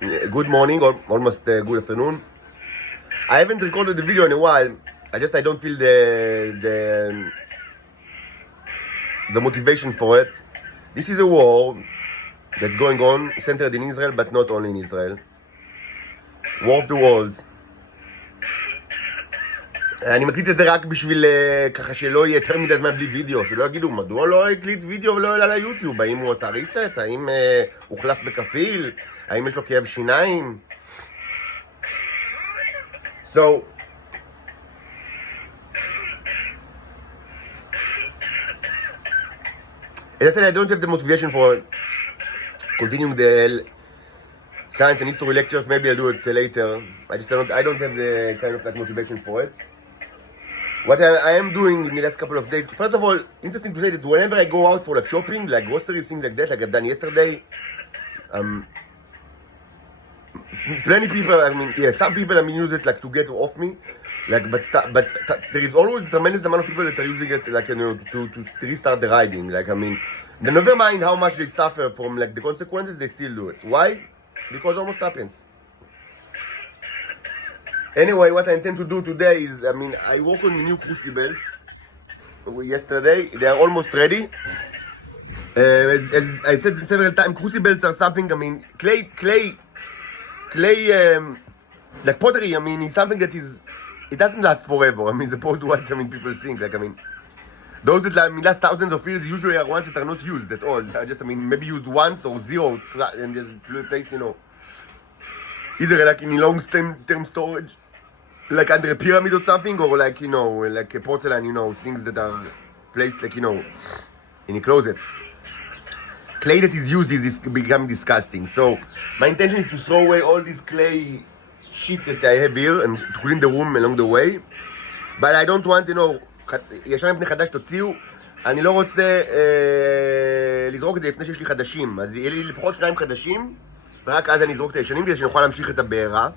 Good morning or almost good afternoon. I haven't recorded the video in a while. I don't feel the motivation for it. This is a war that's going on, centered in Israel, but not only in Israel. War of the Worlds. אני מקליט את זה רק בשביל ככה שלא יהיה יותר מדי זמן בלי וידאו, שלא יגידו מדוע לא הקליט וידאו ולא עלה ליוטיוב, האם הוא עשה ריסט, האם הוא חלף בכפיל, האם יש לו כאב שיניים. So as I said, I don't have the motivation for continuing the science and history lectures. Maybe I'll do it later. I don't have the kind of like motivation for it. What I am doing in the last couple of days, first of all, interesting to say that whenever I go out for like shopping, like groceries, things like that, like I've done yesterday, plenty people, some people use it like to get off me, like, but there is always a tremendous amount of people that are using it like, to restart the riding. Like, never mind how much they suffer from like the consequences, they still do it. Why? Because Homo sapiens. Anyway, what I intend to do today is, I work on the new crucibles yesterday. They are almost ready. As I said several times, crucibles are something, clay, like pottery, is something that it doesn't last forever. Opposed to what, people think. Like, those that last thousands of years usually are ones that are not used at all. Just, maybe used once or zero and just placed, either like in long-term storage, like under a pyramid or something, or like, like a porcelain, things that are placed like, in a closet. Clay that is used is becoming disgusting. So my intention is to throw away all this clay shit that I have here and to clean the room along the way. But I don't want, ישן מפני חדש תוציאו. אני לא רוצה לזרוק את זה לפני שיש לי חדשים. אז יהיה לי לפחות 2 חדשים, ורק אז אני אזרוק את הישנים כדי שנוכל להמשיך את הבעירה.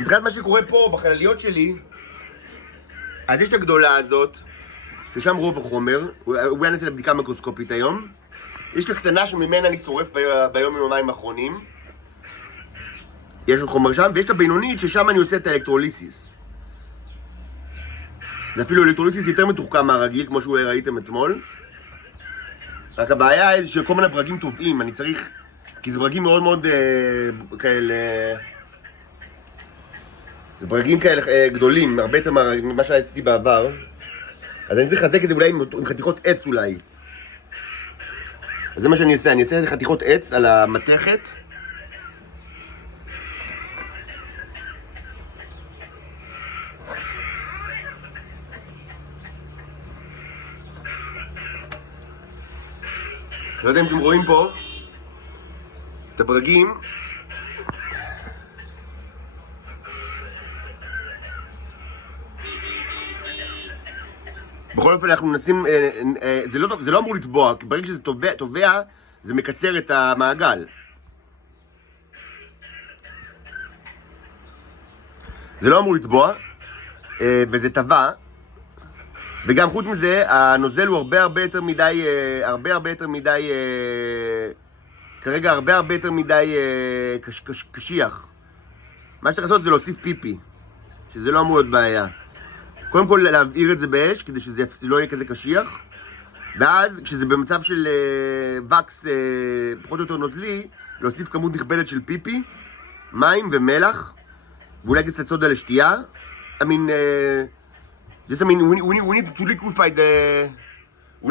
מבחינת מה שקורה פה בחלליות שלי, אז יש את הגדולה הזאת, ששם רוב החומר, הוא ינסה לבדיקה מיקרוסקופית היום. יש את הקטנה שממנה אני שורף ביום יומיים האחרונים. יש את חומר שם, ויש את הבינונית ששם אני עושה את האלקטרוליסיס. זה אפילו אלקטרוליסיס יותר מתוחכם מהרגיל, כמו שהוא ראיתם אתמול. רק הבעיה היא שכל מיני ברגים טובעים, אני צריך, כי זה ברגים מאוד מאוד כאלה, זה ברגים כאלה גדולים, הרבה יותר ממה שעשיתי בעבר. אז אני צריך לחזק את זה אולי עם חתיכות עץ אולי. אז זה מה שאני אעשה, אני אעשה איזה חתיכות עץ על המתכת. לא יודע אם אתם רואים פה את הברגים. בכל אופן אנחנו מנסים, זה לא אמור לטבוע, כי ברגע שזה טובע, זה מקצר את המעגל. זה לא אמור לטבוע, וזה טבע. וגם חוץ מזה, הנוזל הוא הרבה יותר מדי, כרגע הרבה יותר מדי קשיח. מה שצריך לעשות זה להוסיף פיפי, שזה לא אמור להיות בעיה. קודם כל להבעיר את זה באש, כדי שזה לא יהיה כזה קשיח. ואז, כשזה במצב של וקס פחות או יותר נוזלי, להוסיף כמות נכבדת של פיפי, מים ומלח, ואולי קצת סודה לשתייה. we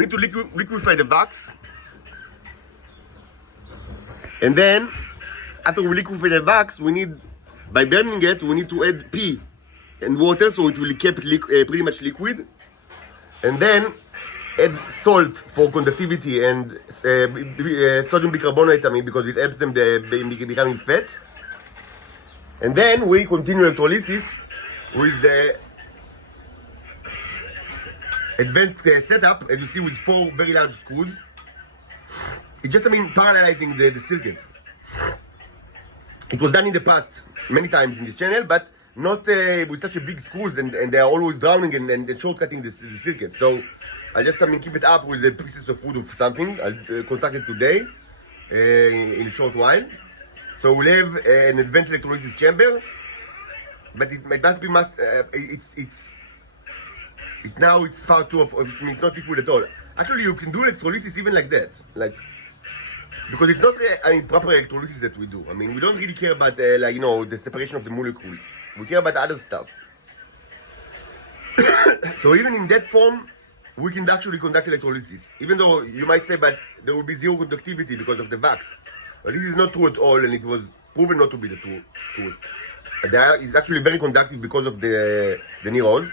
need to liquefy the wax. And then, after we liquefy the wax, by burning it, we need to add pee and water, so it will keep it pretty much liquid. And then add salt for conductivity and sodium bicarbonate, because it helps them becoming fat. And then we continue electrolysis with the advanced setup, as you see, with 4 very large screws. It's just, parallelizing the circuit. It was done in the past many times in this channel, but not with such a big screws, and they are always drowning and shortcutting the circuit. So I just keep it up with the pieces of wood of something. I'll construct it today, in a short while. So we'll have an advanced electrolysis chamber, but it must now it's far too it's not liquid at all. Actually, you can do electrolysis even like that, like, because it's not proper electrolysis that we do. I mean, we don't really care about the separation of the molecules. We care about other stuff. So even in that form, we can actually conduct electrolysis, even though you might say, but there will be zero conductivity because of the wax. But this is not true at all, and it was proven not to be the truth. It's actually very conductive because of the NIROS.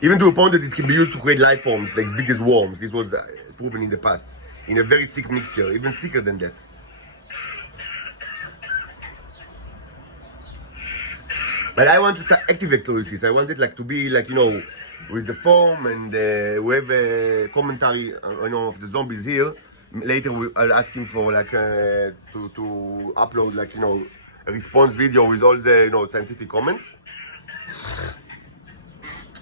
Even to a point that it can be used to create life forms like as big as worms. This was proven in the past, in a very sick mixture, even sicker than that. But I want active electrolysis. I want it to be with the foam, and we have a commentary of the zombies here. Later I'll ask him for to upload a response video with all the scientific comments.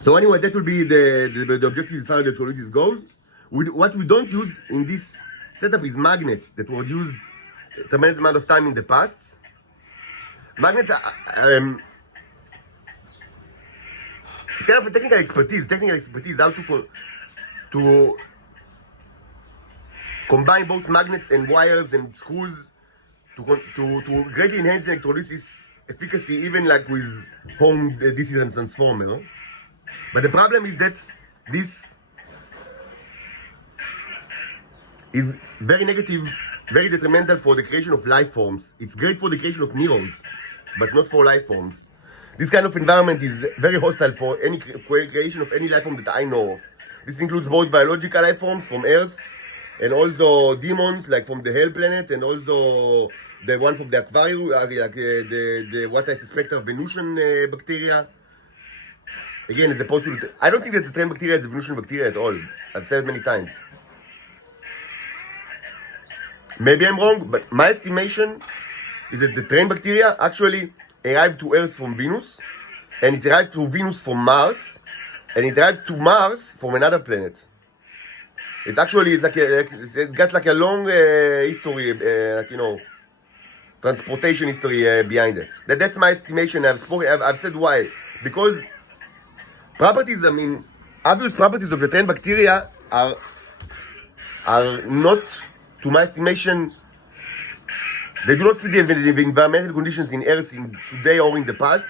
So anyway, that will be the objective as far as electrolysis goes. What we don't use in this setup is magnets that were used a tremendous amount of time in the past. Magnets are, it's kind of a technical expertise how to combine both magnets and wires and screws to greatly enhance the electrolysis efficacy, even with home DC transformer. But the problem is that this is very negative, very detrimental for the creation of life forms. It's great for the creation of NIROS, but not for life forms. This kind of environment is very hostile for any creation of any life form that I know of. This includes both biological life forms from Earth, and also demons from the Hell planet, and also the one from the aquarium, the what I suspect are Venusian bacteria. Again, as opposed to I don't think that the train bacteria is a Venusian bacteria at all. I've said it many times. Maybe I'm wrong, but my estimation is that the train bacteria actually arrived to Earth from Venus, and it arrived to Venus from Mars, and it arrived to Mars from another planet. It's actually it's got a long history, transportation history behind it. That's my estimation. I've said why, because properties, obvious properties of the train bacteria are not, to my estimation, they do not fit the environmental conditions in Earth today or in the past.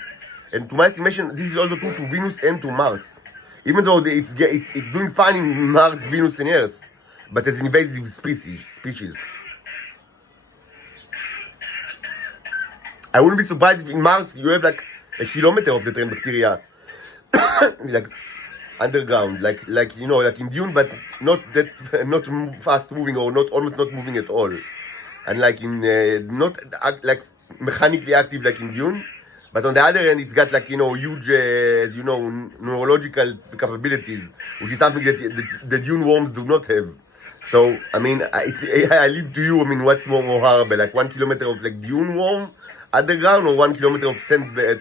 And to my estimation, this is also true to Venus and to Mars. Even though it's doing fine in Mars, Venus, and Earth, but as an invasive species. I wouldn't be surprised if in Mars you have a kilometer of the train bacteria, underground, like in Dune, but not fast moving, or almost not moving at all. And not mechanically active like in Dune, but on the other hand, it's got huge, neurological capabilities, which is something that the Dune worms do not have. So I leave to you. What's more horrible, 1 kilometer of Dune worm underground, or 1 kilometer of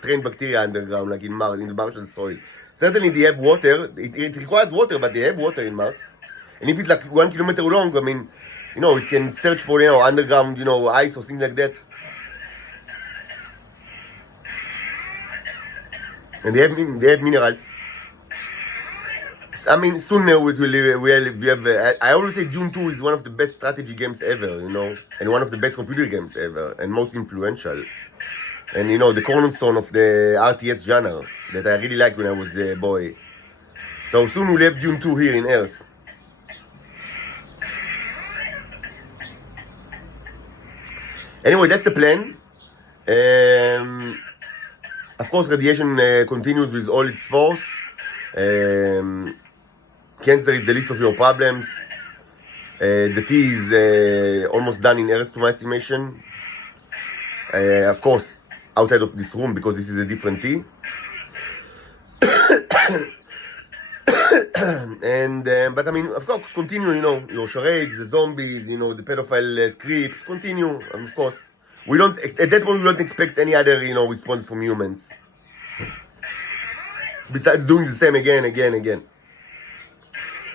train bacteria underground, in Mars, in the Martian soil? Certainly they have water. It requires water, but they have water in Mars. And if it's 1 kilometer long, it can search for underground ice or things like that. And they have minerals. Soon we have. I always say Dune 2 is one of the best strategy games ever, and one of the best computer games ever, and most influential. And the cornerstone of the RTS genre that I really liked when I was a boy. So soon we'll have Dune 2 here in Earth. Anyway, that's the plan. Of course, radiation continues with all its force. Cancer is the least of your problems. The tea is almost done in Earth, to my estimation. Of course, outside of this room, because this is a different tea. But of course, continue, your charades, the zombies, the pedophile scripts, continue, of course. At that point, we don't expect any other, response from humans. Besides doing the same again.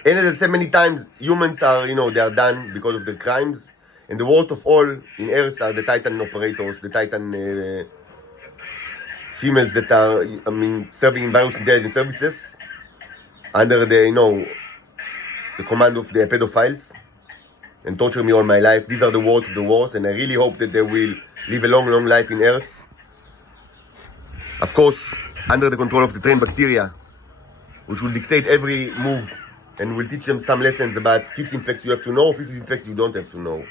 And as I said many times, humans are, they are done because of their crimes. And the worst of all in Earth are the Titan operators, the Titan females that are, serving in various intelligence services under the command of the pedophiles and torture me all my life. These are the worst of the worst, and I really hope that they will live a long, long life in Earth. Of course, under the control of the trained bacteria, which will dictate every move and will teach them some lessons about 15 facts you have to know, 15 facts you don't have to know.